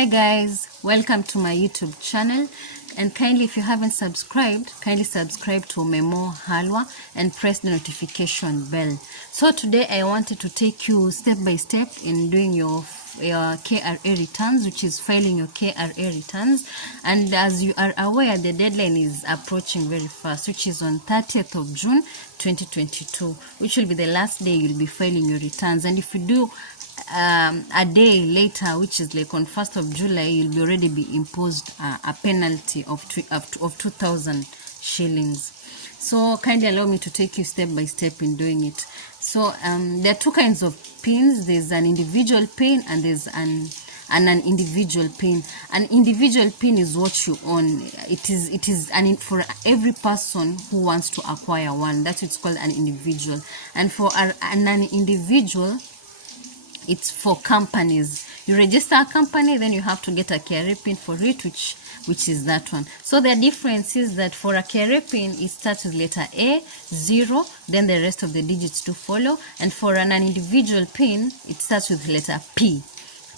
Hi guys, welcome to my YouTube channel, and kindly, if you haven't subscribed, kindly subscribe to Memo Halwa and press the notification bell. So today I wanted to take you step by step in doing your KRA returns, which is filing your KRA returns. And as you are aware, the deadline is approaching very fast, which is on 30th of June 2022, which will be the last day you'll be filing your returns. And if you do a day later, which is like on 1st of July, you'll be already be imposed a penalty of 2,000 shillings. So kindly allow me to take you step by step in doing it. So there are two kinds of pins. There's an individual pin and there's an individual pin. An individual pin is what you own. It is for every person who wants to acquire one. That's what's called an individual. And for an individual, it's for companies. You register a company, then you have to get a KRA pin for it, which is that one. So the difference is that for a KRA pin, it starts with letter A, 0, then the rest of the digits to follow. And for an individual pin, it starts with letter P.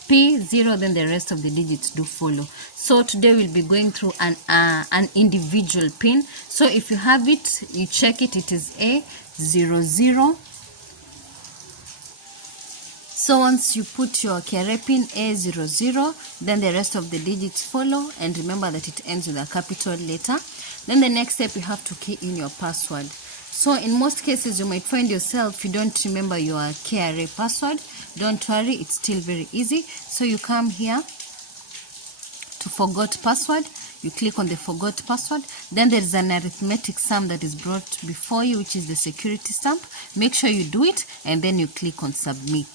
P, 0, then the rest of the digits do follow. So today we'll be going through an individual pin. So if you have it, you check it, it is A00. So once you put your KRA pin A00, then the rest of the digits follow, and remember that it ends with a capital letter. Then the next step, you have to key in your password. So in most cases, you might find yourself, you don't remember your KRA password. Don't worry, it's still very easy. So you come here to forgot password. You click on the forgot password. Then there is an arithmetic sum that is brought before you, which is the security stamp. Make sure you do it, and then you click on submit.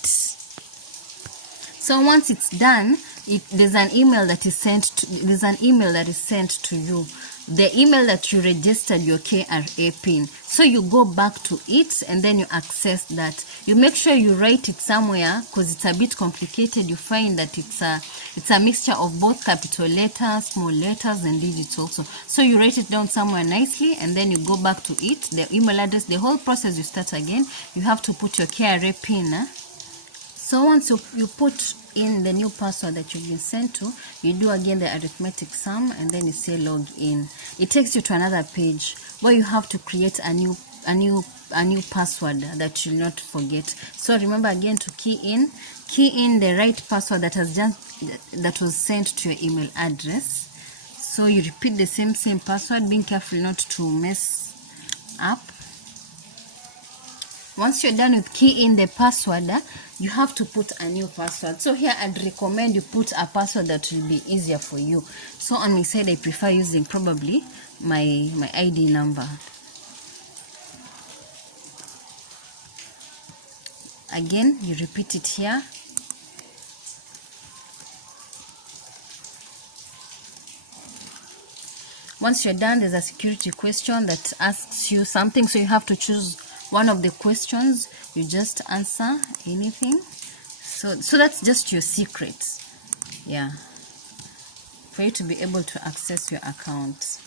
So once it's done, there's an email that is sent to you. The email that you registered your KRA pin. So you go back to it and then you access that. You make sure you write it somewhere because it's a bit complicated. You find that it's a mixture of both capital letters, small letters, and digits also. So you write it down somewhere nicely and then you go back to it, the email address, the whole process. You start again. You have to put your KRA pin. So once you put in the new password that you've been sent to, you do again the arithmetic sum and then you say log in. It takes you to another page where you have to create a new password that you'll not forget. So remember again to key in the right password that was sent to your email address. So you repeat the same password, being careful not to mess up. Once you're done with key in the password, you have to put a new password. So here I'd recommend you put a password that will be easier for you. So on my side, I prefer using probably my ID number. Again, you repeat it here. Once you're done, there's a security question that asks you something. So you have to choose one of the questions. You just answer anything. So that's just your secret, yeah, for you to be able to access your account.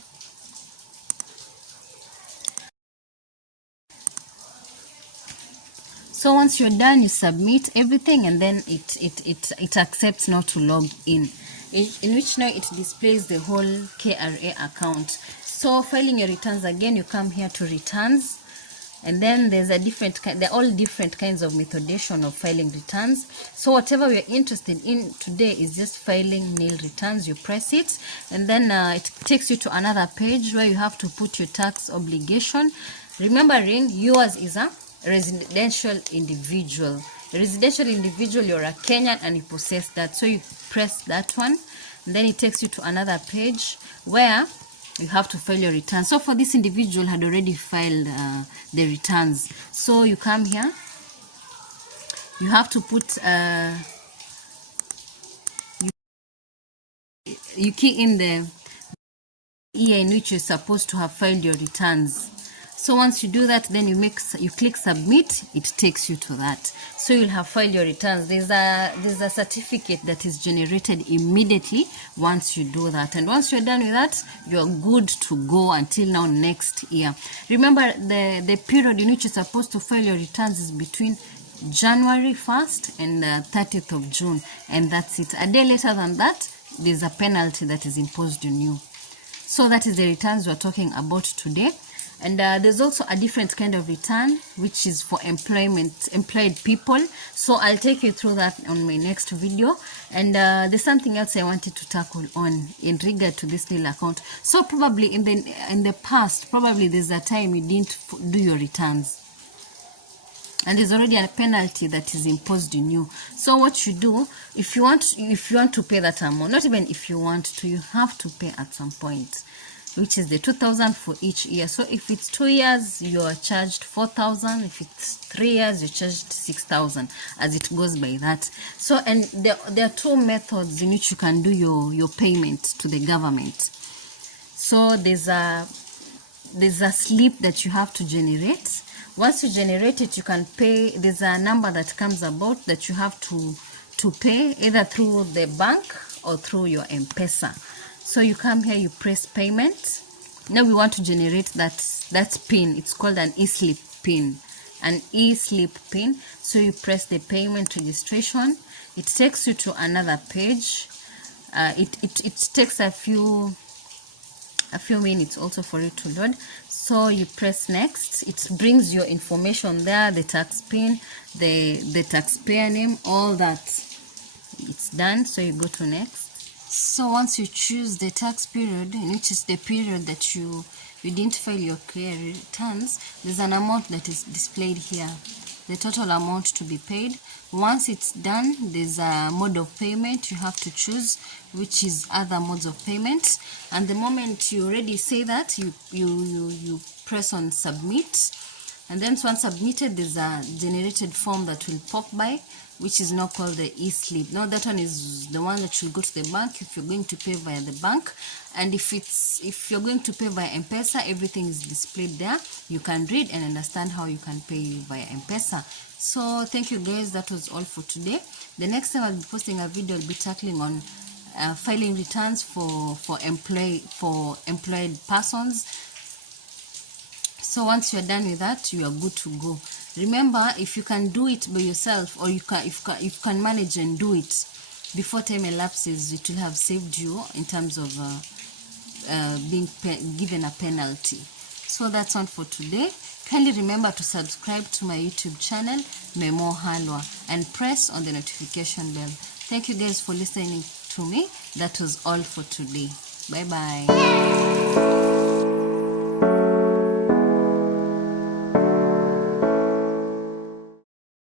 So once you're done, you submit everything, and then it accepts not to log in which now it displays the whole KRA account. So filing your returns, again, you come here to returns. And then there's they're all different kinds of methodation of filing returns. So whatever we're interested in today is just filing nil returns. You press it, and then it takes you to another page where you have to put your tax obligation. Remembering yours is a residential individual. Residential individual, you're a Kenyan and you possess that. So you press that one, and then it takes you to another page where you have to file your returns. So for this individual had already filed the returns. So you come here, you have to put you key in the year in which you're supposed to have filed your returns. So once you do that, then you click submit. It takes you to that. So you'll have filed your returns. There's a certificate that is generated immediately once you do that. And once you're done with that, you're good to go until now next year. Remember, the period in which you're supposed to file your returns is between January 1st and 30th of June, and that's it. A day later than that, there's a penalty that is imposed on you. So that is the returns we're talking about today. And there's also a different kind of return, which is for employed people. So I'll take you through that on my next video. And there's something else I wanted to tackle on in regard to this little account. So probably in the past, probably there's a time you didn't do your returns, and there's already a penalty that is imposed on you. So what you do, if you want to pay that amount, not even if you want to, you have to pay at some point, which is the 2,000 for each year. So if it's 2 years, you are charged 4,000. If it's 3 years, you're charged 6,000, as it goes by that. So, and there are two methods in which you can do your payment to the government. So there's a slip that you have to generate. Once you generate it, you can pay. There's a number that comes about that you have to pay either through the bank or through your M-Pesa. So you come here, you press payment. Now we want to generate that pin. It's called an e-slip pin. An e-slip pin. So you press the payment registration. It takes you to another page. It takes a few minutes also for it to load. So you press next. It brings your information there, the tax pin, the taxpayer name, all that. It's done. So you go to next. So once you choose the tax period, which is the period that you didn't file your clear returns, there's an amount that is displayed here, the total amount to be paid. Once it's done, there's a mode of payment you have to choose, which is other modes of payment. And the moment you already say that, you press on submit. And then once submitted, there's a generated form that will pop by, which is now called the e-slip. Now that one is the one that you'll go to the bank if you're going to pay via the bank. And if you're going to pay via M-Pesa, everything is displayed there. You can read and understand how you can pay via M-Pesa. So thank you guys, that was all for today. The next time I'll be posting a video, I'll be tackling on filing returns for employed persons. So once you're done with that, you are good to go. Remember, if you can do it by yourself, or if you can manage and do it before time elapses, it will have saved you in terms of being given a penalty. So that's all for today. Kindly remember to subscribe to my YouTube channel, Memo Halwa, and press on the notification bell. Thank you guys for listening to me. That was all for today. Bye bye.